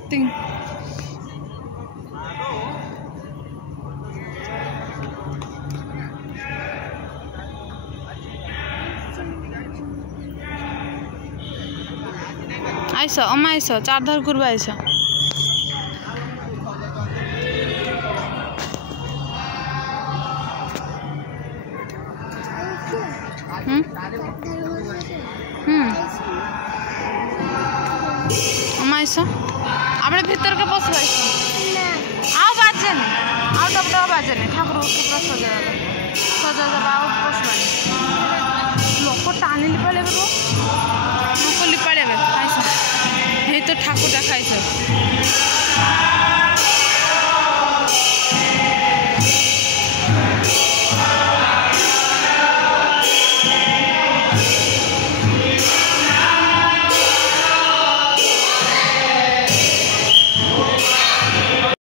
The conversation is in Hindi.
Everything. आइसो अम्मा आइसो चारधार गुरबा आइसो अम्मा आइसो आपने भीतर के पशु आइसो आओ बाजे नहीं आओ तब तो बाजे नहीं ठाकुर के प्रश्न सजा दबा आओ पशु लोक टाणी लिपाले लोक लिपाले आइसो हे तो ठाकुर देखा